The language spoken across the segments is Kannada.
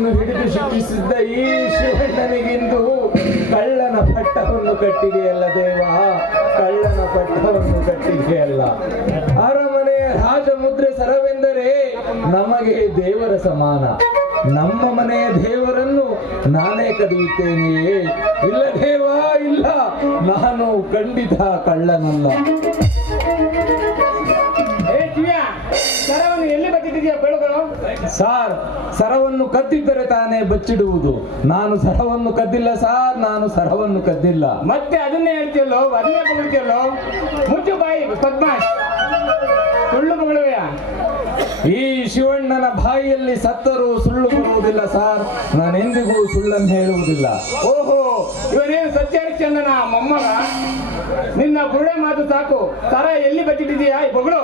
ದಾರಿಯನ್ನು ಹಿಡಿದು ಶಿಕ್ಷಿಸಿದ್ದ ಈ ಶಿವಣ್ಣನಿಗಿಂದು ಕಳ್ಳನ ಪಟ್ಟವನ್ನು ಕಟ್ಟಿದೆಯಲ್ಲ ದೇವ, ಕಳ್ಳನ ಪಟ್ಟವನ್ನು ಕಟ್ಟಿದೆಯಲ್ಲ. ಅರಮನೆಯ ರಾಜಮುದ್ರೆ ಸರವೆಂದರೆ ನಮಗೆ ದೇವರ ಸಮಾನ. ನಮ್ಮ ಮನೆಯ ದೇವರನ್ನು ನಾನೇ ಕದಿಯುತ್ತೇನೆಯೇ? ಇಲ್ಲ ದೇವ, ಇಲ್ಲ, ನಾನು ಖಂಡಿತ ಕಳ್ಳನಲ್ಲ. ಸರವನ್ನು ಎಲ್ಲಿ ಬಚ್ಚಿಟ್ಟಿದೆಯಾ ಬೆಳಗಳು? ಸಾರ್, ಸರವನ್ನು ಕದ್ದಿದ್ದರೆ ತಾನೇ ಬಚ್ಚಿಡುವುದು. ನಾನು ಸರವನ್ನು ಕದ್ದಿಲ್ಲ ಸಾರ್, ನಾನು ಸರವನ್ನು ಕದ್ದಿಲ್ಲ. ಮತ್ತೆ ಅದನ್ನೇ ಹೇಳ್ತೀಯಲ್ಲೋ, ಅದನ್ನೇ ಬಗಳ್ತೀಯಲ್ಲೋ. ಮುಚ್ಚು ಬಾಯಿ ಪದ್ಮಾಶ್, ಸುಳ್ಳು ಬಗಳುವೆಯ? ಈ ಶಿವಣ್ಣನ ಬಾಯಿಯಲ್ಲಿ ಸತ್ತರೂ ಸುಳ್ಳು ಬರುವುದಿಲ್ಲ ಸಾರ್. ನಾನೆಂದಿಗೂ ಸುಳ್ಳನ್ನು ಹೇಳುವುದಿಲ್ಲ. ಓಹೋ, ಇವನೇನು ಸತ್ಯಹರಿಶ್ಚಂದ್ರನ ಮೊಮ್ಮಗ? ನಿನ್ನ ಬುರುಡೆ ಮಾತು ಸಾಕು. ಸರ ಎಲ್ಲಿ ಬಚ್ಚಿಟ್ಟಿದೀಯಾ ಈ ಬಗಳು?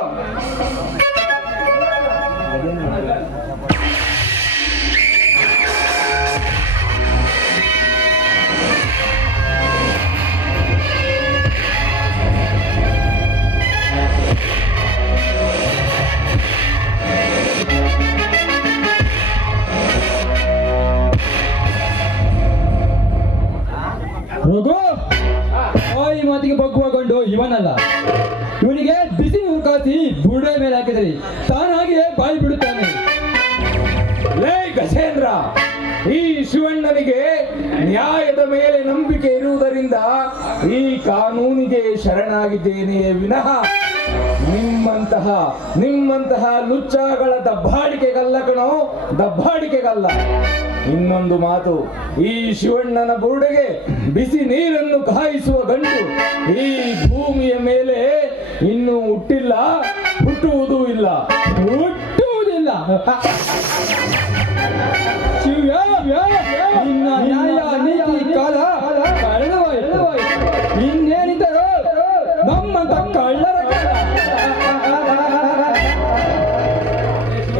ಈ ಮಾತಿಗೆ ಬಗ್ಗುವಗೊಂಡು ಇವನಲ್ಲ, ಇವನಿಗೆ ಬಿಸಿ ನೀರು ಕಾಸಿ ಬುರುಡೆ ಮೇಲೆ ಹಾಕಿದ್ರಿ, ತಾನಾಗಿಯೇ ಬಾಯಿ ಬಿಡುತ್ತಾನೆ. ಲೇ ಗಜೇಂದ್ರ, ಈ ಶಿವಣ್ಣನಿಗೆ ನ್ಯಾಯದ ಮೇಲೆ ನಂಬಿಕೆ ಇರುವುದರಿಂದ ಈ ಕಾನೂನಿಗೆ ಶರಣಾಗಿದ್ದೇನೆಯೇ ವಿನಃ ನಿಮ್ಮಂತಹ ಲುಚ್ಚಾಗಳ ದಬ್ಬಾಳಿಕೆಗಲ್ಲ ಕಣೋ, ದಬ್ಬಾಳಿಕೆಗಲ್ಲ. ಇನ್ನೊಂದು ಮಾತು, ಈ ಶಿವಣ್ಣನ ಬುರುಡೆಗೆ ಬಿಸಿ ನೀರನ್ನು ಕಾಯಿಸುವ ಗಂಟು ಈ ಭೂಮಿಯ ಮೇಲೆ ಇನ್ನೂ ಹುಟ್ಟಿಲ್ಲ, ಹುಟ್ಟುವುದೂ ಇಲ್ಲ, ಹುಟ್ಟುವುದಿಲ್ಲ. ನಿನ್ನ ನ್ಯಾಯ ನೀತಿ ಕಾಲ ಕಳೆದವಾಯಿತು. ಇನ್ನೇನಿದ್ದರೂ ನಮ್ಮಂತ ಕಳ್ಳರ ಕಾಲ.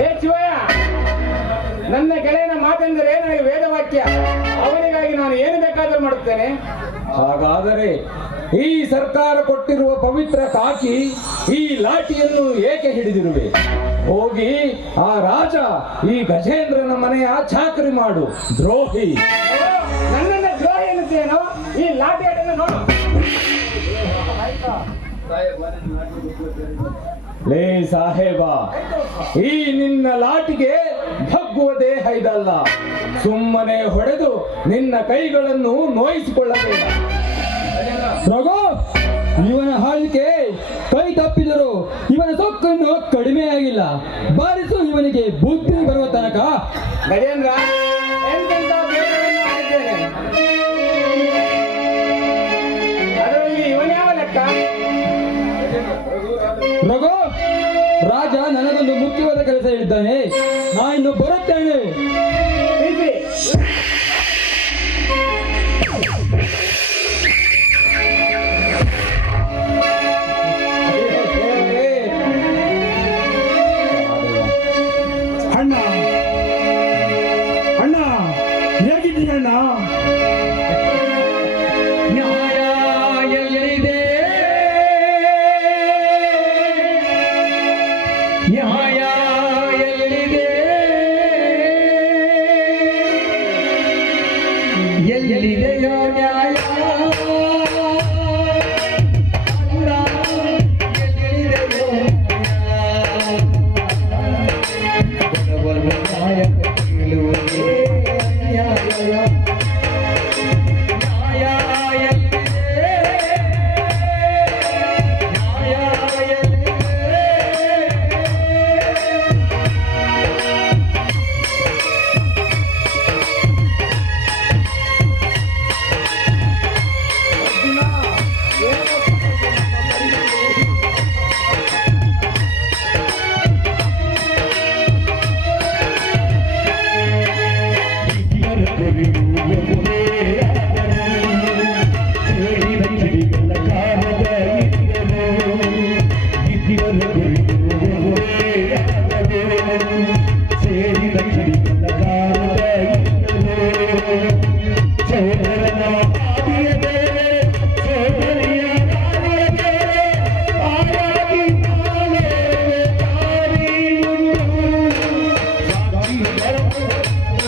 ಏ ಶಿವಯ್ಯ, ನನ್ನ ಗೆಳೆಯನ ಮಾತೆಂದರೆ ನನಗೆ ವೇದವಾಕ್ಯ. ಅವನಿಗಾಗಿ ನಾನು ಏನು ಬೇಕಾದರೂ ಮಾಡುತ್ತೇನೆ. ಹಾಗಾದರೆ ಈ ಸರ್ಕಾರ ಕೊಟ್ಟಿರುವ ಪವಿತ್ರ ಕಾಕಿ ಈ ಲಾಠಿಯನ್ನು ಏಕೆ ಹಿಡಿದಿರುವೆ? ಹೋಗಿ ಆ ರಾಜ ಈ ಗಜೇಂದ್ರನ ಮನೆಯ ಚಾಕರಿ ಮಾಡು, ದ್ರೋಹಿ. ನನ್ನನ್ನ ದ್ರೋಹಿ ಎನ್ನುತ್ತೇನೋ? ಈ ಲಾಠಿ ಆಟವನ್ನು ನೋಡು. ಲೇ ಸಾಹೇಬ, ಈ ನಿನ್ನ ಲಾಟಿಗೆ ಬಗ್ಗುವ ದೇಹ ಇದಲ್ಲ. ಸುಮ್ಮನೆ ಹೊಡೆದು ನಿನ್ನ ಕೈಗಳನ್ನು ನೋಯಿಸಿಕೊಳ್ಳಬೇಡ. ರಘು, ಇವನ ಹಾಳಿಕೆ ಕೈ ತಪ್ಪಿದರು ಇವನ ಸೊಕ್ಕನ್ನು ಕಡಿಮೆ ಆಗಿಲ್ಲ. ಬಾರಿಸು ಇವನಿಗೆ ಬುದ್ಧಿ ಬರುವ ತನಕ. ಗಜೇಂದ್ರ, ಎಂತೆಂಥ ಬೇಡವನ್ನು ಮಾಡಿದ್ದೇನೆ. ಅದರಲ್ಲಿ ಇವನ್ಯಾವ ಲೆಕ್ಕ? ರಘು, ರಾಜ ನನಗೊಂದು ಮುಖ್ಯವಾದ ಕೆಲಸ ಹೇಳಿದ್ದಾನೆ. ನಾ ಇನ್ನು ಬರುತ್ತೇನೆ. ಅಣ್ಣ, ಅಣ್ಣ, ಹೇಗಿದ್ದೀಯಣ್ಣ? ನ್ಯಾಯ ಎಲ್ಲಿದೆ? ನ್ಯಾಯ ಎಲ್ಲಿದೆ? ಎಲ್ಲಿದೆಯೋ ನ್ಯಾಯ?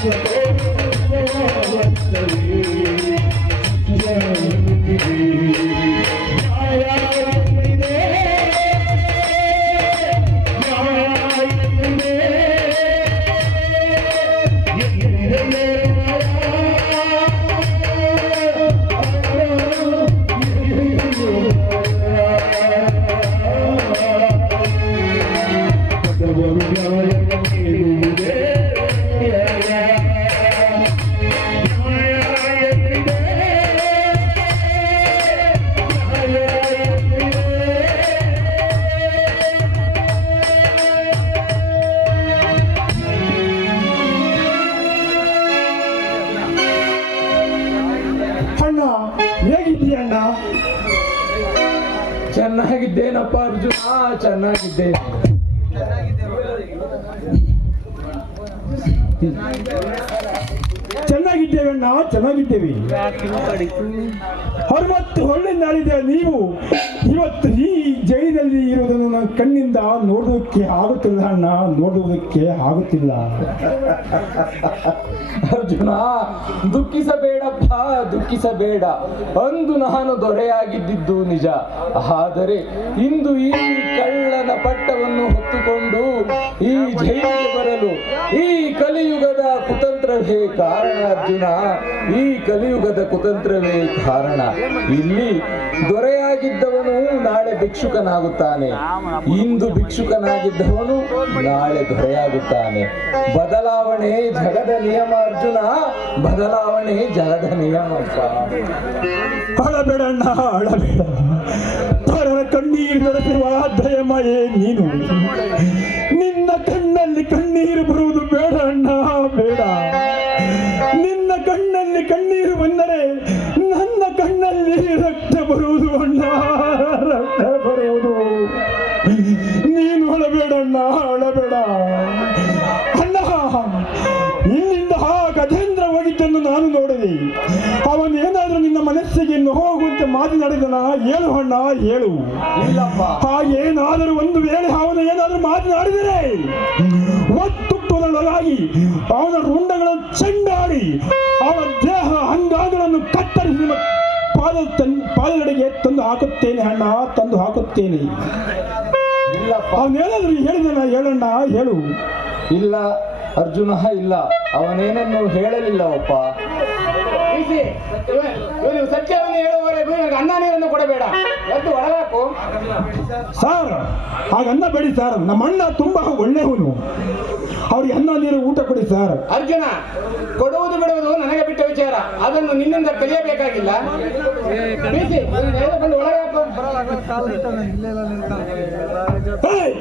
Oh, ಅಣ್ಣ ಹೇಗಿದ್ದೀಯಣ್ಣ? ಚೆನ್ನಾಗಿದ್ದೇನಪ್ಪ ಅರ್ಜುನ, ಚೆನ್ನಾಗಿದ್ದೇನೆ. ಚೆನ್ನಾಗಿದ್ದೇವಣ್ಣ, ಚೆನ್ನಾಗಿದ್ದೇವೆ. 60 ಒಳ್ಳೆಂದಾಳಿದೆ ನೀವು ಇವತ್ತು ಈ ಜೈಲಿನಲ್ಲಿ ಇರುವುದನ್ನು ನನ್ನ ಕಣ್ಣಿಂದ ನೋಡುವುದಕ್ಕೆ ಆಗುತ್ತಿಲ್ಲ ಅಣ್ಣ, ನೋಡುವುದಕ್ಕೆ ಆಗುತ್ತಿಲ್ಲ. ಅರ್ಜುನ, ದುಃಖಿಸಬೇಡಪ್ಪ, ದುಃಖಿಸಬೇಡ. ಅಂದು ನಾನು ದೊರೆಯಾಗಿದ್ದಿದ್ದು ನಿಜ, ಆದರೆ ಇಂದು ಈ ಕಳ್ಳನ ಪಟ್ಟವನ್ನು ಹೊತ್ತುಕೊಂಡು ಈ ಜೈಲಿಗೆ ಬರಲು ಈ ಕಲಿಯುಗದ ಕುತಂತ್ರವೇ ಕಾರಣ. ಅರ್ಜುನ, ಈ ಕಲಿಯುಗದ ಕುತಂತ್ರವೇ ಕಾರಣ. ಇಲ್ಲಿ ದೊರೆಯಾಗಿದ್ದವನು ನಾಳೆ ಭಿಕ್ಷುಕನಾಗುತ್ತಾನೆ, ಇಂದು ಭಿಕ್ಷುಕನಾಗಿದ್ದವನು ನಾಳೆ ದೊರೆಯಾಗುತ್ತಾನೆ. ಬದಲಾವಣೆ ಜಗದ ನಿಯಮ ಅರ್ಜುನ, ಬದಲಾವಣೆ ಜಗದ ನಿಯಮಪ್ಪ. ಅಳಬೇಡಣ್ಣ, ಅಳಬೇಡ. ಪರರ ಕಣ್ಣೀರು ನಡೆಸಿರುವ ದಯಮಯೇ ನೀನು. ನಿನ್ನ ಕಣ್ಣಲ್ಲಿ ಕಣ್ಣೀರು ಬರುವುದು ಬೇಡ ಅಣ್ಣ, ಬೇಡ. ನಿನ್ನ ಕಣ್ಣಲ್ಲಿ ಕಣ್ಣೀರು ಬಂದರೆ ನನ್ನ ಕಣ್ಣಲ್ಲಿ ರಕ್ತ ಬರುವುದು ಅಣ್ಣ, ರಕ್ತ ಬರುವುದು. ನೀನು ಅಳಬೇಡಣ್ಣ, ಅಳಬೇಡ ಅಣ್ಣ. ಇಲ್ಲಿಂದ ಆ ಗಜೇಂದ್ರ ಹೋಗಿದ್ದನ್ನು ನಾನು ನೋಡಿದೆ. ಅವನೇನಾದ್ರೂ ನಿನ್ನ ಮನಸ್ಸಿಗೆ ನೋಗುವಂತೆ ಮಾತನಾಡಿದನ? ಹೇಳು ಅಣ್ಣ, ಹೇಳು. ಇಲ್ಲಪ್ಪ. ಏನಾದರೂ ಒಂದು ವೇಳೆ ಅವನು ಏನಾದರೂ ಮಾತನಾಡಿದರೆ ಒತ್ತುಟ್ಟುವುದರೊಳಗಾಗಿ ಅವನ ರುಂಡಗಳನ್ನು ಚೆಂಡಾಡಿ ಅವನ ದೇಹ ಅಂಗಾಂಗಗಳನ್ನು ಕತ್ತರಿಸಿ ಪಾದದಡೆಗೆ ತಂದು ಹಾಕುತ್ತೇನೆ ಅಣ್ಣ, ತಂದು ಹಾಕುತ್ತೇನೆ. ಇಲ್ಲಪ್ಪ. ಅವನೇನಾದರೂ ಹೇಳಿದನ? ಹೇಳಣ್ಣ, ಹೇಳು. ಇಲ್ಲ ಅರ್ಜುನ, ಇಲ್ಲ, ಅವನೇನನ್ನು ಹೇಳಲಿಲ್ಲವಪ್ಪ. ಇವನು ಸತ್ಯವನ್ನು ಹೇಳುವವರೆಗೂ ಇವನಿಗೆ ಅನ್ನ ನೀರನ್ನು ಕೊಡಬೇಡ, ಎದ್ದು ಒಳಗಾಕು. ಸರ್, ಹಾಗನ್ನ ಬೇಡಿ ಸರ್. ನಮ್ಮ ಅಣ್ಣ ತುಂಬಾ ಒಳ್ಳೆಯವನು, ಅವ್ರಿಗೆ ಅನ್ನ ನೀರು ಊಟ ಕೊಡಿ ಸರ್. ಅರ್ಜುನ, ಕೊಡುವುದು ಬಿಡುವುದು ನನಗೆ ಬಿಟ್ಟ ವಿಚಾರ, ಅದನ್ನು ನಿನ್ನಿಂದ ಕಲಿಯಬೇಕಾಗಿಲ್ಲ. ಬೀಸಿ, ಇವನನ್ನು ಎಳೆದುಕೊಂಡು ಒಳಗಾಕು. ಏಯ್!